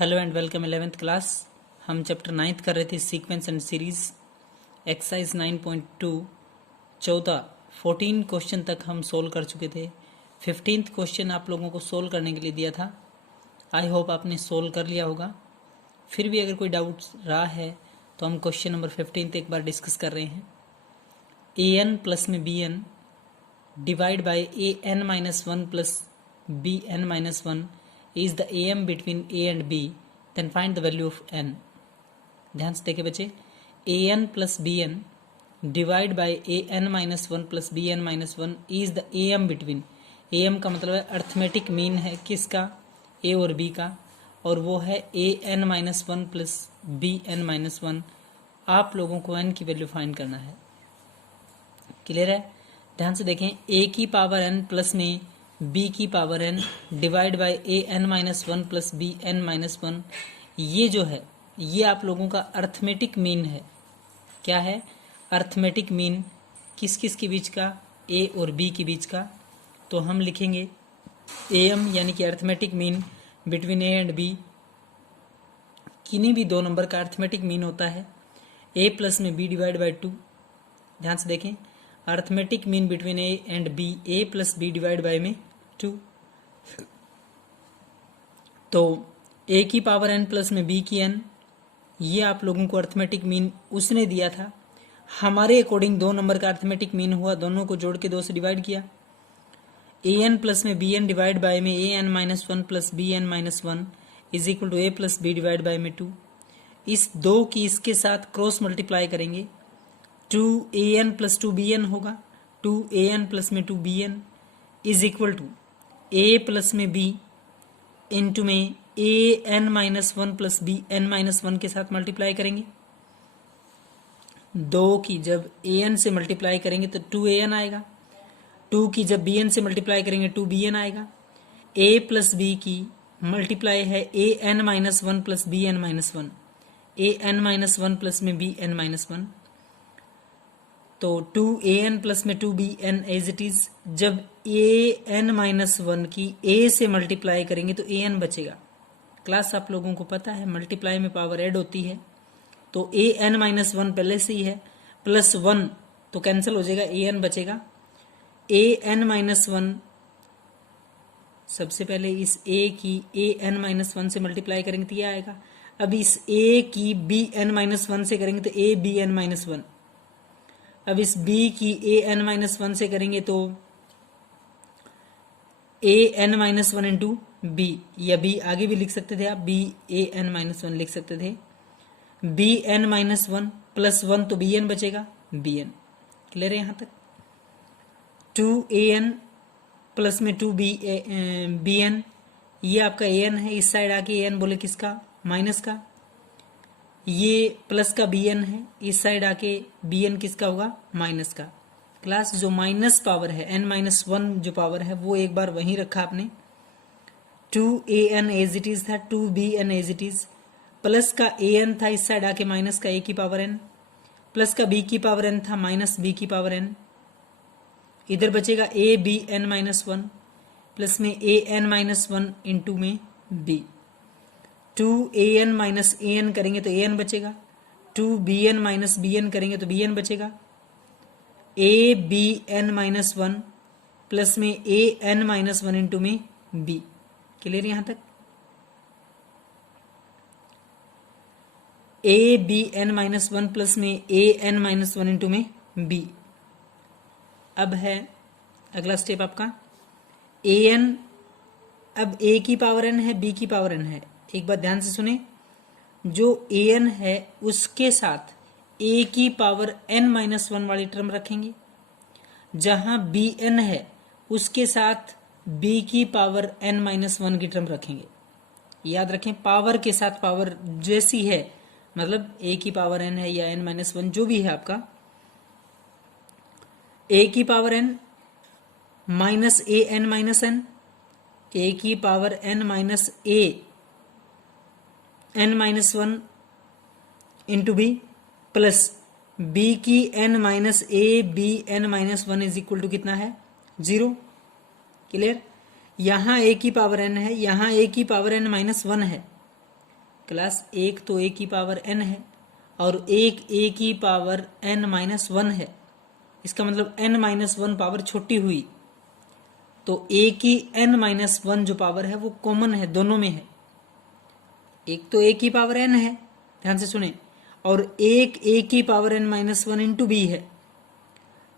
Hello and welcome 11th class. हम chapter 9th कर रहे थे sequence and series exercise 9.2 14 question तक हम सोल्व कर चुके थे। 15th क्वेश्चन आप लोगों को सोल्व करने के लिए दिया था। आई होप आपने सोल्व कर लिया होगा। फिर भी अगर कोई डाउट रहा है तो हम क्वेश्चन नंबर 15 एक बार डिस्कस कर रहे हैं। ए एन प्लस में B N divide by a N minus one plus B N minus one is the am between a and b, then find the value of n। ध्यान से देखे बच्चे, a n plus b n divide by a n minus one plus B N minus one is the A M between. A M का मतलब है arithmetic mean है किसका, a और b का, और वो है a n minus one plus B N minus one. आप लोगों को n की वैल्यू फाइंड करना है। क्लियर है? ध्यान से देखें, a की पावर n प्लस में b की power n divide by a N minus one plus B N minus one, ये जो है ये आप लोगों का अर्थमेटिक मीन है। क्या है? अर्थमेटिक मीन किस किस के बीच का, a और b के बीच का। तो हम लिखेंगे ए एम यानी कि arithmetic mean between a and b। किन्हीं भी दो नंबर का अर्थमेटिक मीन होता है a प्लस में b डिवाइड बाई टू। ध्यान से देखें, arithmetic mean between a and b, a plus b divide by में 2। तो a की पावर n प्लस में b की n, ये आप लोगों को अर्थमेटिक मीन उसने दिया था। हमारे अकॉर्डिंग दो नंबर का अर्थमेटिक मीन हुआ, दोनों को जोड़ के 2 से डिवाइड किया। ए एन प्लस में बी एन डिवाइड बाय में A N minus one plus B N minus one is equal to A plus B divide by में 2। इस दो की इसके साथ क्रॉस मल्टीप्लाई करेंगे, 2an प्लस 2bn होगा। 2an प्लस में 2bn is equal to a plus में b इंटू में an minus one plus B N minus one के साथ मल्टीप्लाई करेंगे। दो की जब an से मल्टीप्लाई करेंगे तो 2an आएगा, 2 की जब bn से मल्टीप्लाई करेंगे 2bn आएगा। a प्लस b की मल्टीप्लाई है an minus one plus B N minus one, an minus one plus में बी एन माइनस वन। तो 2an प्लस में 2bn एज इट इज। जब an माइनस वन की a से multiply करेंगे तो an बचेगा। क्लास आप लोगों को पता है मल्टीप्लाई में पावर ऐड होती है, तो an माइनस वन पहले से ही है, प्लस वन तो कैंसिल हो जाएगा, an बचेगा। an माइनस वन, सबसे पहले इस a की an माइनस वन से मल्टीप्लाई करेंगे तो ये आएगा। अब इस a की bn माइनस वन से करेंगे तो a bn माइनस वन। अब इस b की ए एन माइनस वन से करेंगे तो A N minus one into B, या b आगे भी लिख सकते थे आप, b A N minus one लिख सकते थे। B N minus one plus one तो बी एन बचेगा, बी एन। क्लियर है यहाँ तक? 2an प्लस में 2bn, ये आपका an है। इस साइड आके an बोले किसका, माइनस का। ये प्लस का bn है, इस साइड आके bn किसका होगा, माइनस का। क्लास जो माइनस पावर है n माइनस वन जो पावर है वो एक बार वहीं रखा आपने। 2an एज इट इज था, 2bn as it is. Plus का an था, इस साइड आके माइनस का a की पावर n, प्लस का b की पावर n था, माइनस b की पावर n। इधर बचेगा a b n minus one plus में a n minus one into में b। 2an माइनस an करेंगे तो an बचेगा, 2bn माइनस bn करेंगे तो bn बचेगा। a b n minus one plus में a n minus one into में b। क्लियर यहां तक? a b n minus one plus में a n minus one into में b। अब है अगला स्टेप आपका a n। अब a की पावर n है, b की पावर n है। एक बात ध्यान से सुने, जो an है उसके साथ a की पावर n माइनस वन वाली टर्म रखेंगे, जहां bn है उसके साथ b की पावर n माइनस वन की टर्म रखेंगे। याद रखें, पावर के साथ पावर जैसी है, मतलब a की पावर n है या n माइनस वन जो भी है आपका, a की power n minus a n minus n, a की power n minus a n minus one into b, plus b की n minus a b n minus one is equal to कितना है, 0। Clear? यहाँ a की power n है, यहाँ a की power n minus one है, क्लास एक तो ए की पावर n है और एक ए की पावर n-1 है। इसका मतलब n-1 पावर छोटी हुई, तो ए की n-1 जो पावर है वो कॉमन है, दोनों में है। एक तो ए की पावर n है, ध्यान से सुने, और एक ए की पावर n-1 इंटू बी है,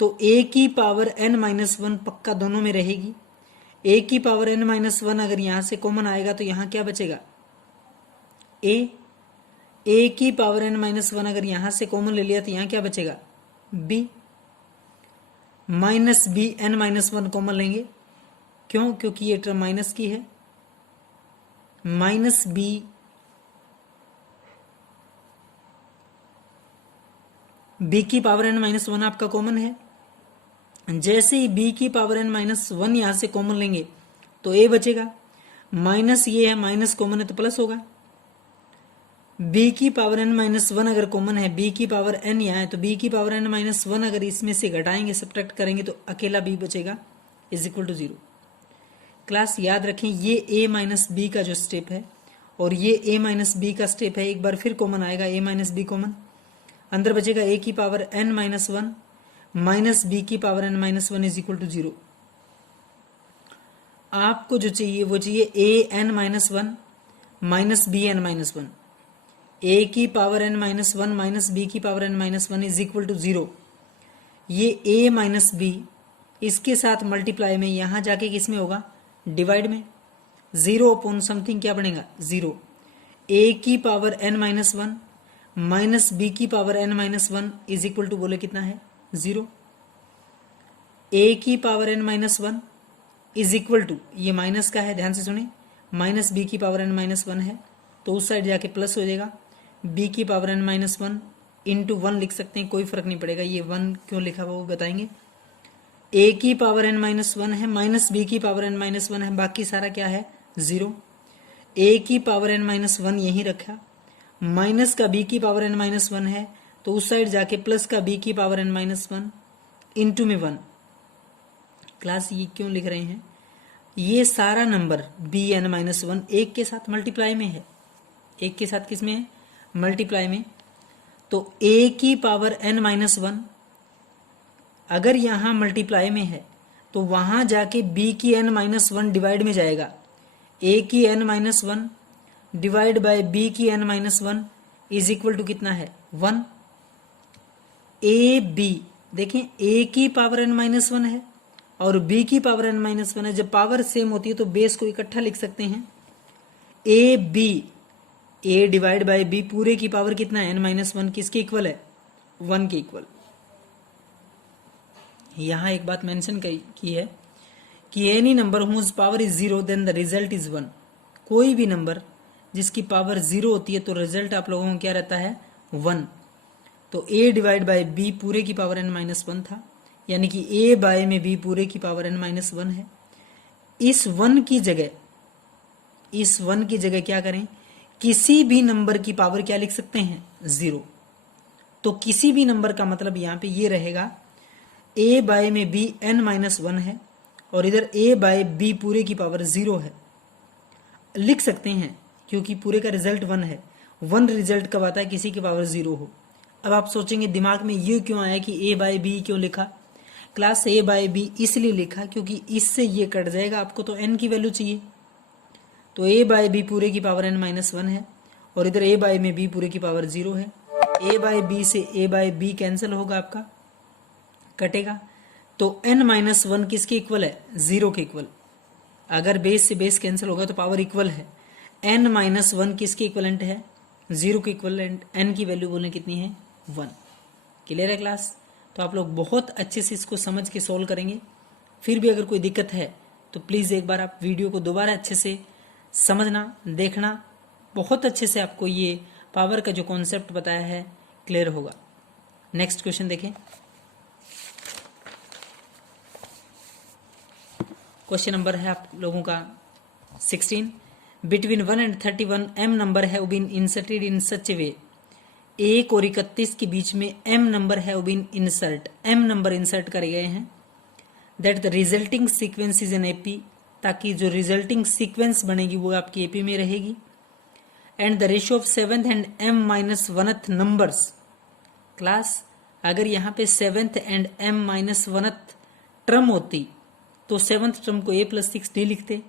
तो ए की पावर n-1 पक्का दोनों में रहेगी। ए की पावर n-1 अगर यहां से कॉमन आएगा तो यहां क्या बचेगा, ए की पावर n-1 अगर यहां से कॉमन ले लिया तो यहां क्या बचेगा, b minus B n-1 common लेंगे, क्यों, क्योंकि ये टर्म माइनस की है, माइनस बी की पावर n-1 आपका कॉमन है। जैसे ही b की पावर n-1 यहां से कॉमन लेंगे तो a बचेगा, माइनस ये है, माइनस कॉमन है तो प्लस होगा। b की पावर n-1 अगर कॉमन है, b की पावर n यहाँ है, तो b की पावर n-1 अगर इसमें से घटाएंगे, सब्ट्रैक्ट करेंगे तो अकेला b बचेगा इज इक्वल टू 0। क्लास याद रखें, ये a माइनस बी का जो स्टेप है और ये a माइनस बी का स्टेप है, एक बार फिर कॉमन आएगा, a माइनस बी कॉमन, अंदर बचेगा a की पावर n-1 माइनस बी की power n-1 is equal to 0। आपको जो चाहिए वो चाहिए a(n-1) माइनस b(n-1), a की पावर n-1 माइनस b की power n-1 is equal to 0। ये a माइनस बी इसके साथ मल्टीप्लाई में यहां जाके किस में होगा, डिवाइड में, 0 अपॉन समथिंग क्या बनेगा, 0। a की पावर n-1 माइनस बी की power n-1 is equal to बोले कितना है, 0। a की power n-1 is equal to, ये माइनस का है, ध्यान से सुने, माइनस बी की पावर n-1 है तो उस साइड जाके प्लस हो जाएगा, b की पावर n-1 इंटू 1 लिख सकते हैं, कोई फर्क नहीं पड़ेगा, ये 1 क्यों लिखा हुआ वो बताएंगे। a की पावर n-1 है, माइनस बी की पावर n-1 है, बाकी सारा क्या है, 0। a की पावर n-1 यहीं रखा, माइनस का b की पावर n-1 है तो उस साइड जाके प्लस का b की पावर n-1 इंटू में 1। क्लास ये क्यों लिख रहे हैं, ये सारा नंबर bn-1 एक के साथ मल्टीप्लाई में है, एक के साथ किस में है, मल्टीप्लाई में, तो a की पावर n-1 अगर यहां मल्टीप्लाई में है तो वहां जाके b की n-1 डिवाइड में जाएगा, a की n-1 डिवाइड बाय b की n-1 इज इक्वल टू कितना है, 1। a b देखें, a की पावर n-1 है और b की पावर n-1 है, जब पावर सेम होती है तो बेस को इकट्ठा लिख सकते हैं, a b, a divide by b पूरे की पावर कितना है, n-1 किसके इक्वल है, 1 के इक्वल। यहां एक बात मेंशन की है कि any number whose power is 0 then the result is 1। कोई भी नंबर जिसकी पावर 0 होती है तो रिजल्ट आप लोगों को क्या रहता है, 1। तो a डिवाइड बाय b पूरे की पावर n-1 था, यानी कि a बाय में b पूरे की पावर n-1 है। इस 1 की जगह क्या करें, किसी भी नंबर की पावर क्या लिख सकते हैं, 0। तो किसी भी नंबर का मतलब यहां पे ये रहेगा, a बाय में b n-1 है और इधर a बाय b पूरे की पावर 0 है, लिख सकते हैं क्योंकि पूरे का रिजल्ट 1 है। 1 रिजल्ट कब आता है, किसी की पावर 0 हो। अब आप सोचेंगे दिमाग में ये क्यों आया कि a बाय b क्यों लिखा, क्लास a बाय b इसलिए लिखा क्योंकि इससे ये कट जाएगा, आपको तो n की वैल्यू चाहिए, तो a बाय b पूरे की पावर n-1 है और इधर a बाय में b पूरे की पावर 0 है। a बाय b से a बाय b कैंसिल होगा, आपका कटेगा, तो n-1 किसके इक्वल है, 0 के इक्वल। अगर बेस से बेस कैंसिल होगा तो पावर इक्वल है, n-1 किसके इक्वलेंट है, 0 के इक्वलेंट, n की वैल्यू बोलने कितनी है, 1। क्लियर है क्लास, तो आप लोग बहुत अच्छे से इसको समझ के सोल्व करेंगे। फिर भी अगर कोई दिक्कत है तो प्लीज़ एक बार आप वीडियो को दोबारा अच्छे से समझना, देखना, बहुत अच्छे से आपको ये पावर का जो कॉन्सेप्ट बताया है क्लियर होगा। नेक्स्ट क्वेश्चन देखें, क्वेश्चन नंबर है आप लोगों का 16। बिटवीन 1 and 31 m नंबर है been inserted in such a way, 1 और 31 के बीच में m नंबर है been insert, m number insert करे गए हैं, that the resulting sequence is an AP, ताकि जो रिजल्टिंग सीक्वेंस बनेगी वो आपकी एपी में रहेगी। And the ratio of seventh and m minus वनथ numbers. Class अगर यहाँ पे seventh and m minus वनथ term होती तो सेवंथ टर्म को a प्लस 6d लिखते,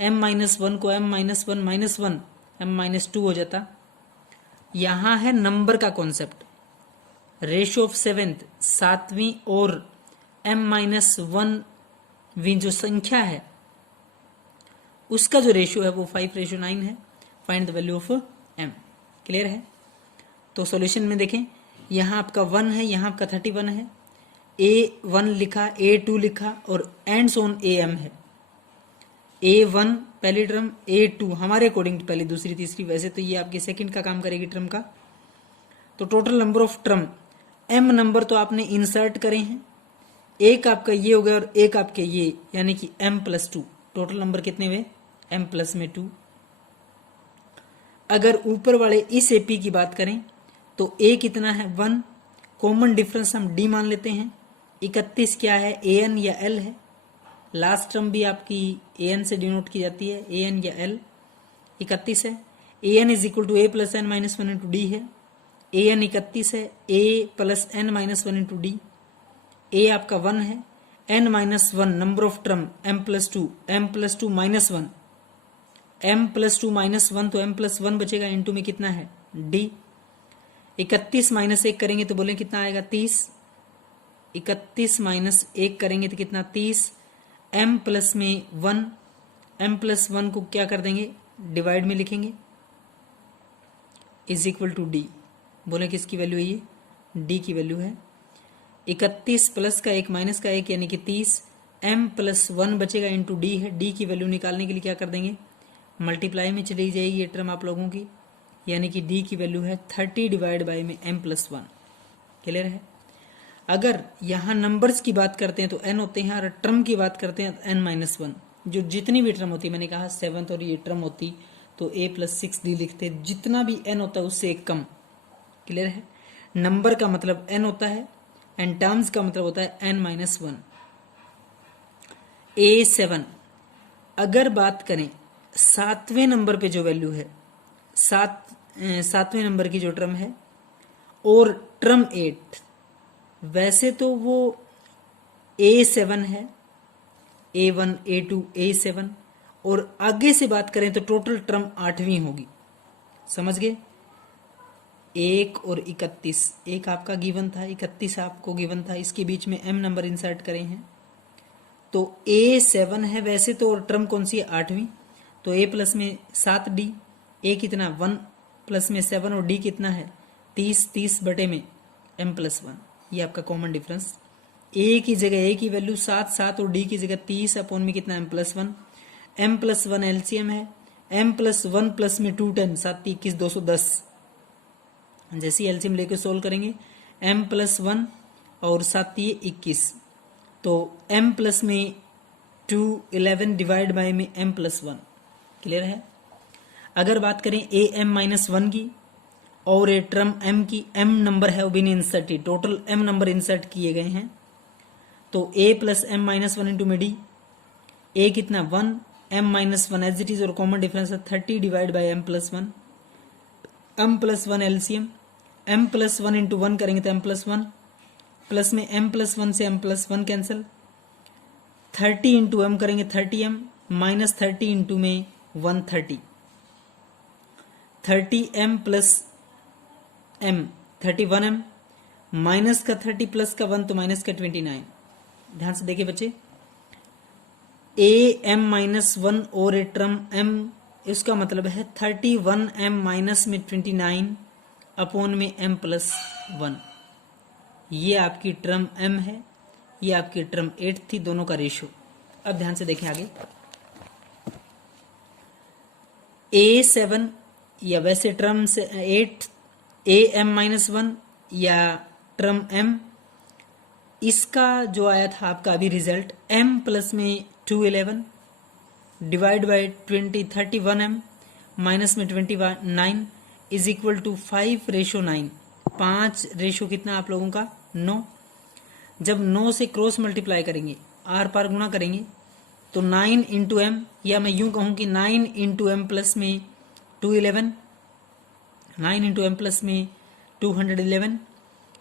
m माइनस वन को m minus one minus one m minus 2 हो जाता। यहाँ है नंबर का कॉन्सेप्ट, रेशियो ऑफ सेवेंथ सातवीं और m माइनस वन जो संख्या है उसका जो रेशियो है वो 5:9 है। Find the value of m। Clear है? तो सॉल्यूशन में देखें, यहाँ आपका 1 है, यहाँ आपका 31 है, a1 लिखा, a2 लिखा और एंड्स ऑन am है। a1 पहली टर्म, a2 हमारे अकॉर्डिंग पहली दूसरी तीसरी, वैसे तो ये आपकी सेकंड का काम करेगी टर्म का। तो total number of term m number तो आपने इंसर्ट करे हैं, एक आपका ये हो गया और एक आपके ये, यानी कि m प्लस 2। टोटल नंबर कितने हुए? m प्लस में 2। अगर ऊपर वाले इस AP की बात करें तो a कितना है? 1। कॉमन डिफरेंस हम d मान लेते हैं। 31 क्या है? an या l है। लास्ट टर्म भी आपकी an से डिनोट की जाती है, an या l। 31 है। an is equal to a plus n minus one into d है। an 31 है, a plus n minus one into d. a आपका 1 है, n माइनस वन number of term m plus 2 minus 1, m plus 2 minus 1 तो m plus 1 बचेगा, into में कितना है? d। 31 माइनस 1 करेंगे तो बोले कितना आएगा? 30। 31 माइनस 1 करेंगे तो कितना? 30। m प्लस में 1, m प्लस 1 को क्या कर देंगे? डिवाइड में लिखेंगे, इज इक्वल टू d। बोले किसकी वैल्यू है ये? d की वैल्यू है। 31 प्लस का 1 माइनस का 1 यानी कि 30, m प्लस 1 बचेगा इंटू d है। d की वैल्यू निकालने के लिए क्या कर देंगे? मल्टीप्लाई में चली जाएगी ये टर्म आप लोगों की, यानी कि d की वैल्यू है 30 डिवाइड बाई में m प्लस 1। क्लियर है? अगर यहाँ नंबर्स की बात करते हैं तो n होते हैं, और टर्म की बात करते हैं n माइनस 1। जो जितनी भी टर्म होती है, मैंने कहा सेवंथ और ये टर्म होती तो a प्लस 6d लिखते, जितना भी n होता है उससे एक कम। क्लियर है? नंबर का मतलब n होता है एंड टर्म्स का मतलब होता है n माइनस 1। a7 अगर बात करें सातवें नंबर पे जो वैल्यू है, सातवें नंबर की जो टर्म है और टर्म 8, वैसे तो वो a7 है, a1 a2 a7, और आगे से बात करें तो टोटल टर्म 8वीं होगी। समझ गए? 1 और 31, एक आपका गिवन था, 31 आपको गिवन था, इसके बीच में m नंबर इंसर्ट करे हैं तो a7 है वैसे तो, और टर्म कौन सी है? 8वीं। तो a प्लस में 7d, a कितना? 1 प्लस में 7 और d कितना है? 30 बटे में m प्लस 1। ये आपका कॉमन डिफरेंस। a की जगह a की वैल्यू 7 और d की जगह 30 अपॉन में कितना? m plus 1। m plus 1 LCM है, m प्लस 1 प्लस में 2 10, 7 21 210। जैसे एलसीएम लेके सोल्व करेंगे, m प्लस 1 और 7 21, तो m प्लस में 2 11 डिवाइड बाय में m प्लस 1। क्लियर है? अगर बात करें a m माइनस 1 की और ए टर्म m की, m नंबर है वो भी नहीं inserted, total m number insert किए गए हैं, तो a plus m minus 1 into में d, a कितना? 1, m minus 1 as it is और कॉमन डिफरेंस है 30 divide by m plus 1। m plus 1 LCM, m plus 1 into 1 करेंगे तो m प्लस 1, प्लस में m प्लस 1 से m plus 1 cancel, 30 into m करेंगे 30m, minus 30 into में 130, 30m plus m 31m, minus का 30 plus का 1 तो माइनस का 29। ध्यान से देखिए बच्चे, a m माइनस 1 और ए टर्म m, इसका मतलब है 31m माइनस में 29 अपॉन में m प्लस 1। ये आपकी टर्म m है, ये आपकी टर्म 8 थी, दोनों का रेशियो। अब ध्यान से देखें आगे, a7 या वैसे टर्म से 8 am माइनस 1 या टर्म m, इसका जो आया था आपका अभी रिजल्ट m प्लस में 2 11 डिवाइड बाई 20 31m माइनस में 29 इज इक्वल टू 5:9। 5 रेशो कितना आप लोगों का? 9। जब 9 से क्रॉस मल्टीप्लाई करेंगे, आर पार गुणा करेंगे, तो 9 इंटू एम, या मैं यूं कहूं कि 9 इंटू एम प्लस में 2 11 9 इंटू एम प्लस में 211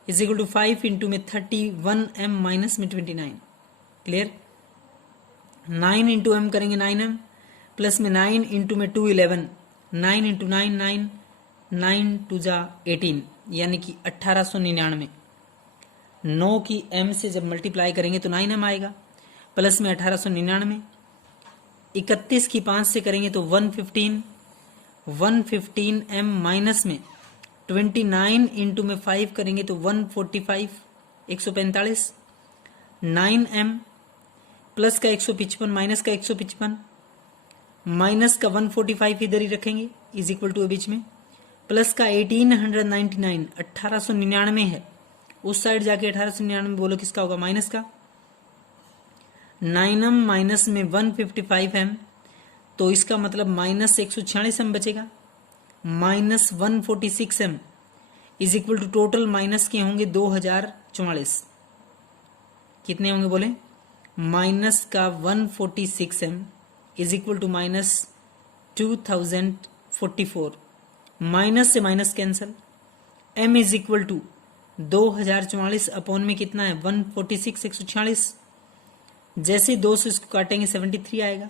इज इक्वल टू 5 इंटू में 31m माइनस में 29। क्लियर। 9 इंटू एम करेंगे 9m प्लस में 9 इंटू में 211, 9 इंटू 9 9, 9 टू जा 18 यानी कि 1899। 9 की m से जब मल्टीप्लाई करेंगे तो 9m आएगा, प्लस में 1899। 31 की 5 से करेंगे तो 115, 115m माइनस में 29 इंटू में 5 करेंगे तो 145, 145। 9m प्लस का 155 माइनस का 155, माइनस का 145 इधर ही रखेंगे इज इक्वल टू बीच में, प्लस का 1899 1899 है, उस साइड जाके 1899 बोलो किसका होगा, माइनस का। 9m माइनस में 155m तो इसका मतलब माइनस 146m बचेगा, minus 146m is equal to total minus के होंगे 2044। कितने होंगे बोले, माइनस का 146m is equal to minus 2044। Minus से minus cancel, m is equal to 2044 upon में कितना है 146 146। जैसे ही 2 से इसको काटेंगे 73 आएगा,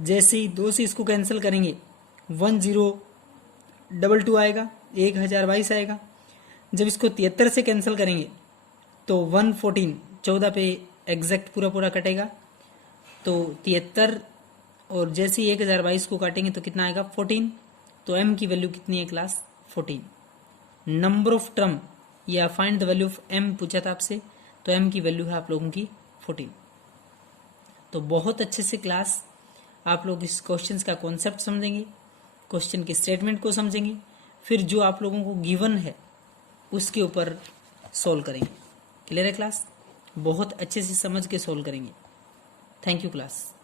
जैसे ही 2 से इसको कैंसिल करेंगे 1022 आएगा, 1022 आएगा। जब इसको 73 से कैंसिल करेंगे तो 114 14 पे एग्जैक्ट पूरा पूरा कटेगा तो 73, और जैसे ही 1022 को काटेंगे तो कितना आएगा 14। तो m की वैल्यू कितनी है क्लास 14। नंबर ऑफ टर्म या find the value of m पूछा था आपसे, तो m की वैल्यू है आप लोगों की 14। तो बहुत अच्छे से क्लास आप लोग इस क्वेश्चन का कॉन्सेप्ट समझेंगे, क्वेश्चन के स्टेटमेंट को समझेंगे, फिर जो आप लोगों को गिवन है उसके ऊपर सोल्व करेंगे। क्लियर है क्लास, बहुत अच्छे से समझ के सोल्व करेंगे। Thank you class.